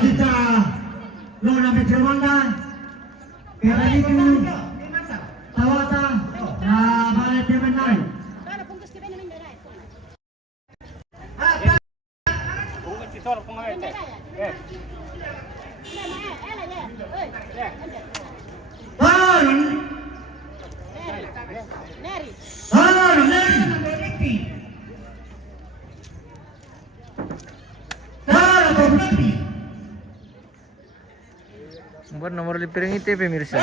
kita Lona Petromanda Pera itu Tawata na Balai Pemenai Buat nomor lipiring itu pemirsa.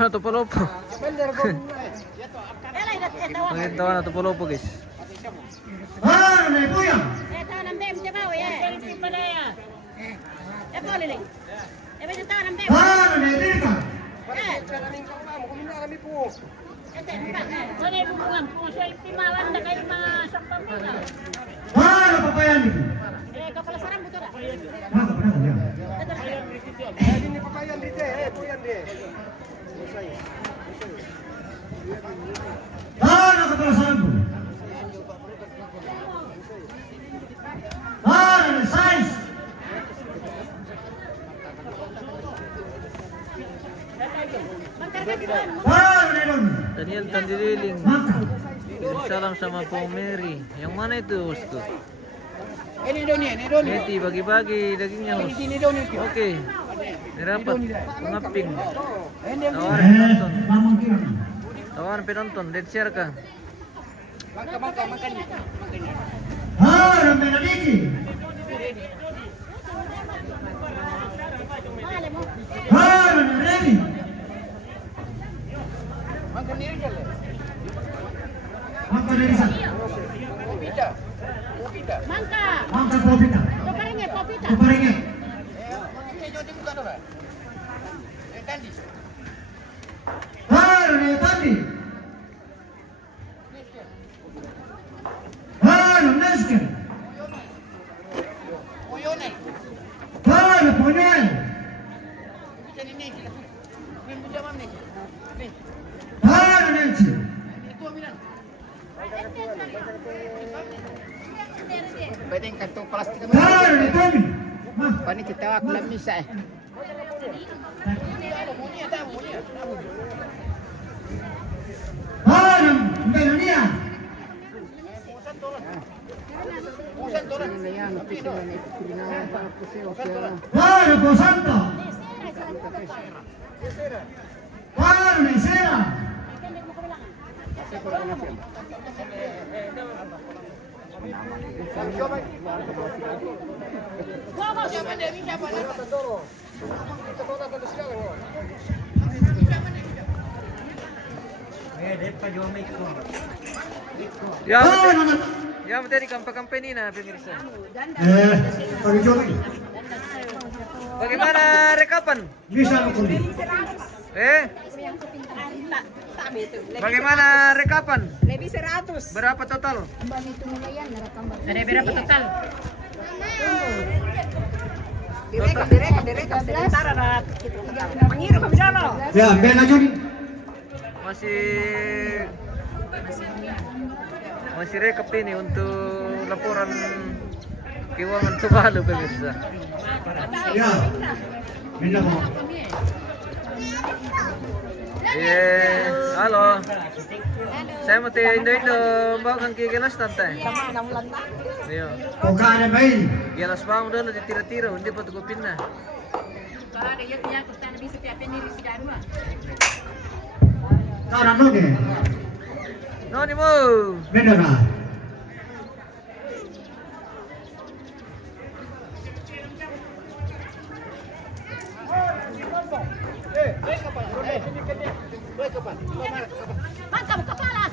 Tupolopo. Pengetahuan atau polopo guys. Baru Nedon. Daniel Tandililing. Mantap. Kirim salam sama Pong Mary. Yang mana itu bosku? Ini Doni. Neti bagi-bagi dagingnya bos. Oke. Dirapat pengaping. Tawaran penonton. Mamang kiri. Tawaran penonton. Dead share kah? Makan. Baru Menadiki. Baru Reni. Mangka dari sana. Mangka popita. Kuparinge. Baru ni tadi. Baru Nesken. Baru Ponyoel. Baru Nenci. Badeng kantong plastik. Baru ni Tommy. Mah. Pani kita aku lamisa eh. Baru Melonia. Baru Bosanto. Baru Nesera. Ya, Baru ya materi kampai ini nah pemirsa. Pakai jogi. Bagaimana rekapan? Bisa kundi. Bagaimana rekapan? Lebih 100. Berapa total? Ada berapa total? Direkam. Sebentar ada mengirim ke sana. Ya, Ben aja nih. Masih rekap ini untuk laporan keuangan Tuvalu pemirsa. Ya. Minta mau. Halo. Saya mau Indo bawa kang kigelas tante. Ayo. Oka ada bayi. Gelas bang udah lo ditira-tira, undi patut gue pindah. Cara noge. Noni mo. Beda na. Mantap kepala.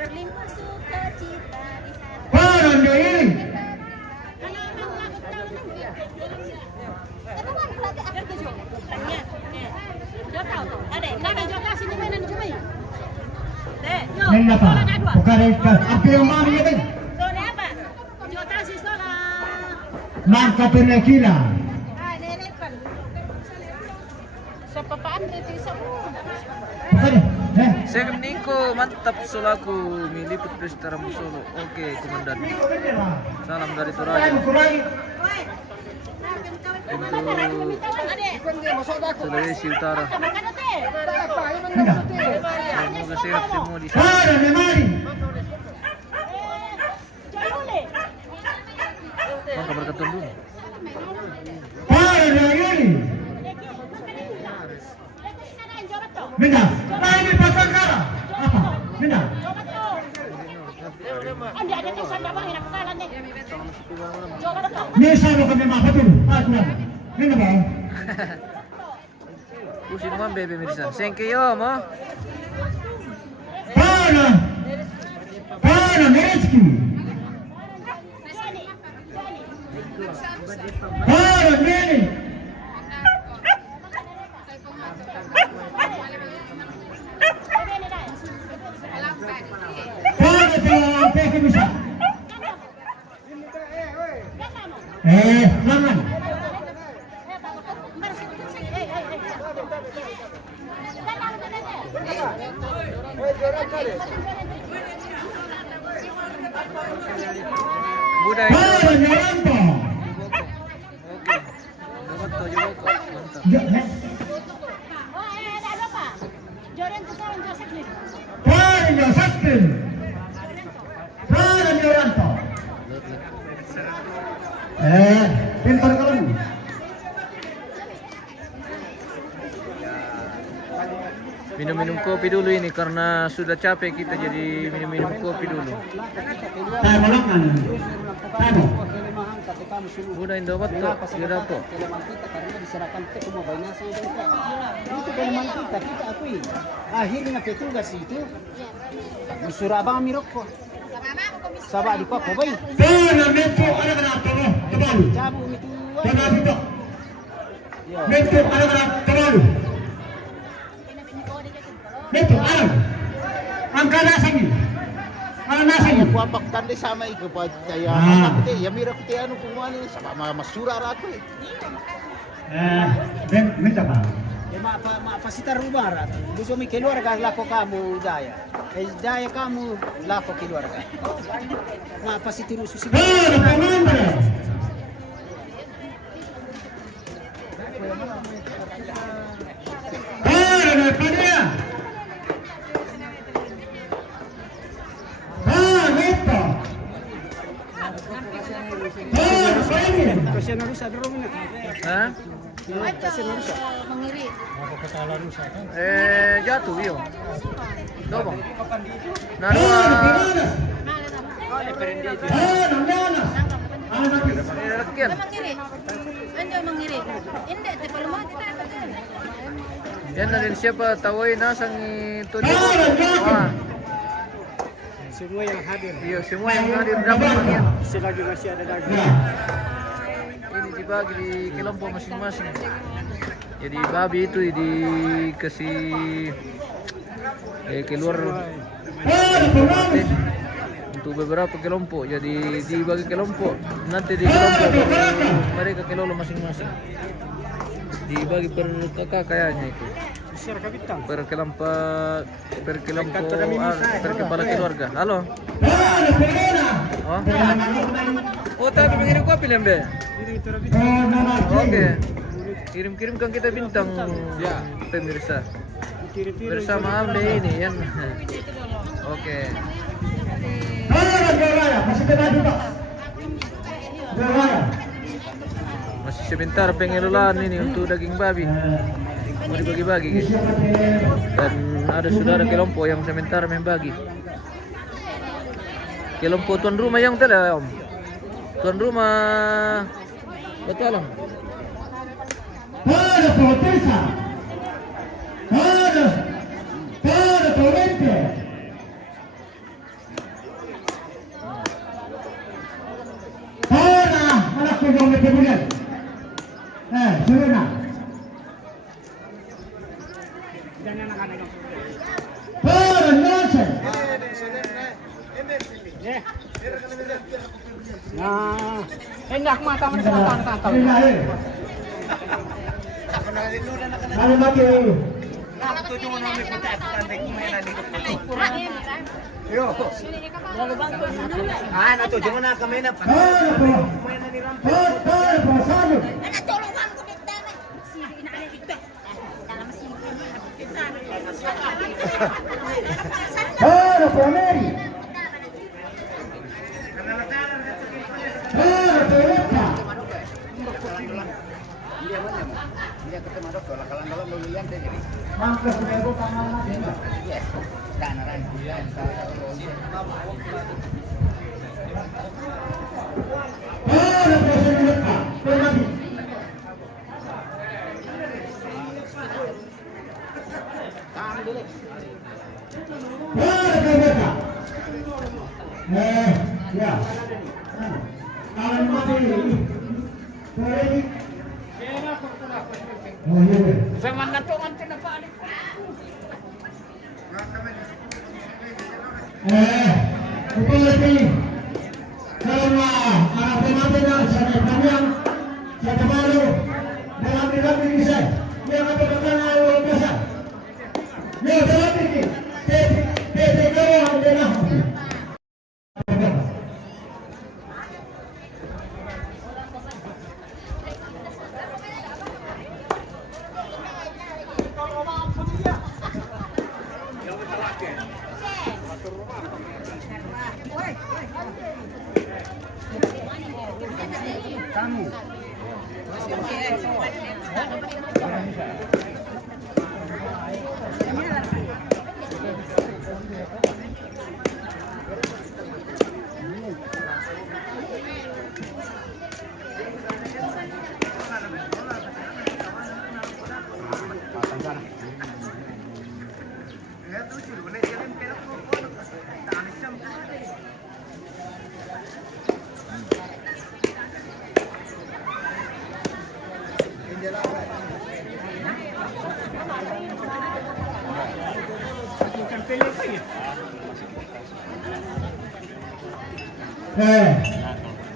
Berlimpah sukacita di hati. Parang dia ini. Nenda pa. Oka ada apa yang mau ni kan? Mangka pernakila. Sa papaan dito sa Oka deh. Saya Niko mantap solaku miliput Prestara Musolo. Oke, komandan. Salam dari Toraja. Sulawesi Utara. Semoga sehat semua di sana. Parang dia mari. Maka berkatun dulu. Parang dia ini. Minda. Nah ini Patangkara. Apa? Minda. Nesa lo kami mapatul. Aku. Minda ba? Pusing mo bebe mirsa. Thank you mo. Parang Mereski. Parang Neni. Parang Peke bisa. Jangan. Buday. Para Nyoranto. Oke. Dapat to Joko. Mantap. Para Nyosakin. Para Nyoranto. Pintar kamu. Minum-minum kopi dulu ini karena sudah capek kita jadi minum-minum kopi dulu. Malangan. Ano? Buday dapat to. Tidak to. Karena diserahkan ke semua bainasa itu kelemahan kita akui. Akhirnya petugas itu disuruh abang miroko. Sabak di kok bayi. Para Metro anak-anak kamu. Tebalu. Cabu itu. Jangan itu. Metro anak-anak tebalu. Metro anak. Angka nasagi. Ang nasagi. Aku apa tanda sama itu percaya. Ya mira kita anu kumani sama masura ratu. Minta pa. Ya apa sitar rumah ratu. Gusto mi keluarga lako kamu daya. Daya kamu lako keluarga. Apa si tiru susi. Commander. Para Padilla. Neto. Para Kasi na rusa daro na. Hah? Mengiri. Jatuh yo. Dobong. Para Narua. Nana. Anak Rakyat. Mengiri. Ando mengiri. Hindi, te palumati tayo din. Yan na rin siya pa taway na sang ito. Semua yang hadir. Iya, semua yang hadir dapat bagian. Selagi masih ada lagi. Ini dibagi di kelompok masing-masing. Jadi babi itu dikasih keluar untuk beberapa kelompok. Jadi dibagi kelompok. Nanti di kelompok mereka kelola masing-masing. Dibagi per kakak kayaknya itu. Per kelompok per kepala keluarga. Halo. Oh. Oh, tapi mengirim kopi lembe. Oke. Kirim-kirimkan kita bintang pemirsa. Bersama Ambe ini ya. Oke. Masih sebentar pengelolaan ini untuk daging babi. Mau dibagi-bagi guys. Dan ada saudara kelompok yang sementara membagi. Kelompok tuan rumah yang telah om. Tuan rumah betul om. Para protesta. Para torrente. Para anak kejauhan kemudian. Serena. Para Nelson. Nah, hendak mata mereka tantang. Hari mati. Yo. Ano to, jangan na kami na. Para Pomeri. Para Toyota. Dia ketemu dokter, kalau mau lihat dia jadi. Mangkas bebo pangalan natin. Yes. Dana rin. Para Toyota. Pomeri. Para Toyota. Ya. Kalau mati. Pomeri. Oh iya. Saya mandatongan na pa. Ito lagi. Kalau anak natin na sa kanya Kamu.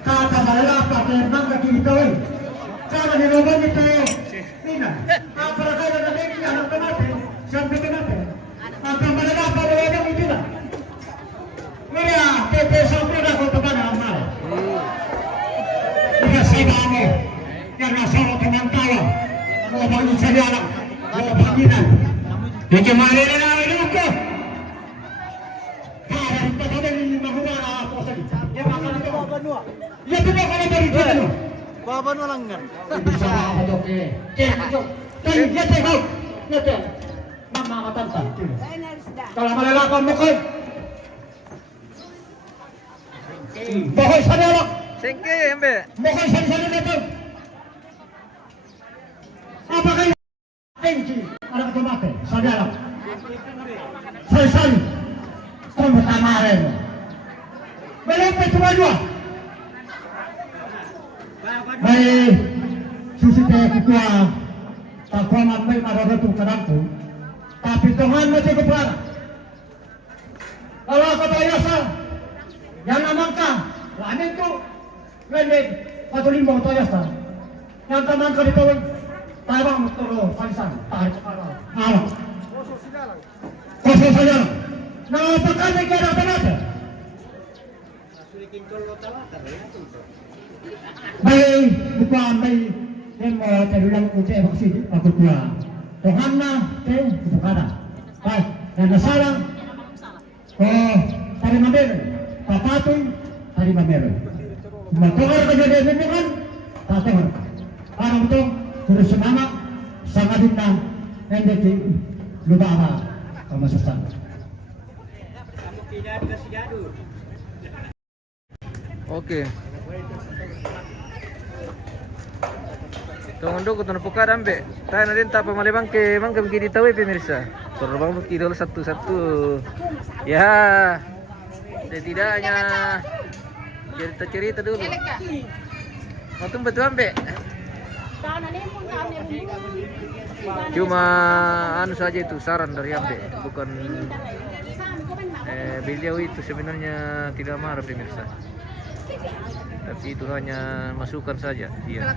Kata malah pakai mangga kita weh. Kalau di rumah itu, ini, apa kalau ada lagi anak kenapa? Sampai kenapa? Apa malah apa boleh itu lah? Mira, kita sampai dah kau tekan amal. Kita sedang karena sama teman tahu, mau bangun saja lah, mau bangunan. Jadi mana ni nak hidup ke? Kalau kita ada ni mahulah apa saja. Ya makan itu apa dua? Ya tu nak kalau dari itu. Baba no lang kan. Bisa ada ke? Ya tengok. Ya tengok. Mama matan tak. Kalau melelakan mukul. Bohong sana lah. Sengke embe. Bohong sana betul. Apa kali? Engki anak tu mati. Sana lah. Saya. Kamu tamarin. Belum cuma dua. Baik, sisi ketua takuan may mararating kanangko, tapi Tuhan mo tiyo para. Kalau ako tayo sa, yan naman ka, lamin ko, ngayon, patuloy mo tayo sa, yan naman ka dito, tayo bang magturo, palisan, tayo sa para. Alam. Koso sa yan. Napagkanay ka natin natin. May bukan may mo terulang ko sa ebaksi ako kuya. Tuhan na te bukada. Baik, dan nasalang tari mamero. Papatoy tari mamero. Matugar ka dyan din kan tatugar ka. Para mo itong terus semangat sangat din na hindi ti lubawa kamasustan. Oke. Tunggu ko puka dambe. Tayo na din tapa malibang ke mangkam kini tahu pemirsa. Terbang kidol satu-satu. Ya. Setidaknya cerita-cerita dulu. Matung betul ambe. Cuma anu saja itu saran dari ambe, bukan beliau itu sebenarnya tidak marah pemirsa. Tapi itu hanya masukan saja. Iya.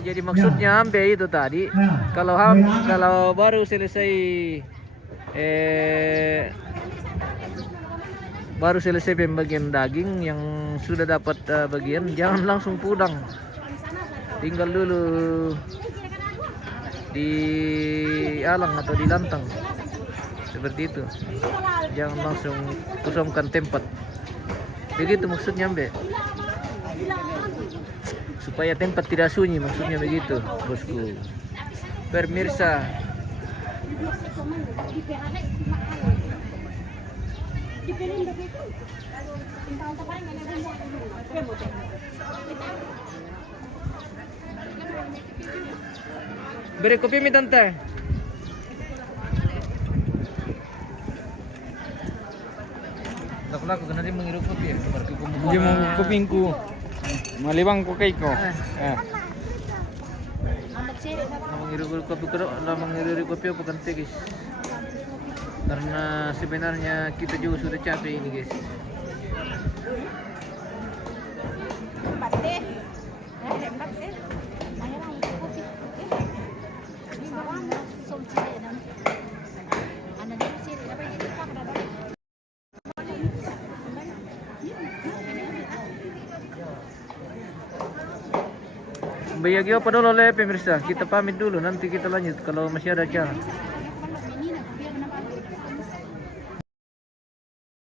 Jadi maksudnya ambe itu tadi, kalau baru selesai pembagian daging yang sudah dapat bagian, jangan langsung pudang. Tinggal dulu di alang atau di lantang seperti itu, jangan langsung kosongkan tempat. Begitu maksudnya Mbak, supaya tempat tidak sunyi, maksudnya begitu bosku. Pemirsa, beri kopi mi tante. Laku kena dia menghirup kopi ya. Dia mau kupingku. Malibang ko kay ko. Menghirup kopi apa kan guys? Karena sebenarnya kita juga sudah capek ini guys. Bayagi apa dulu oleh pemirsa. Kita pamit dulu, nanti kita lanjut kalau masih ada acara.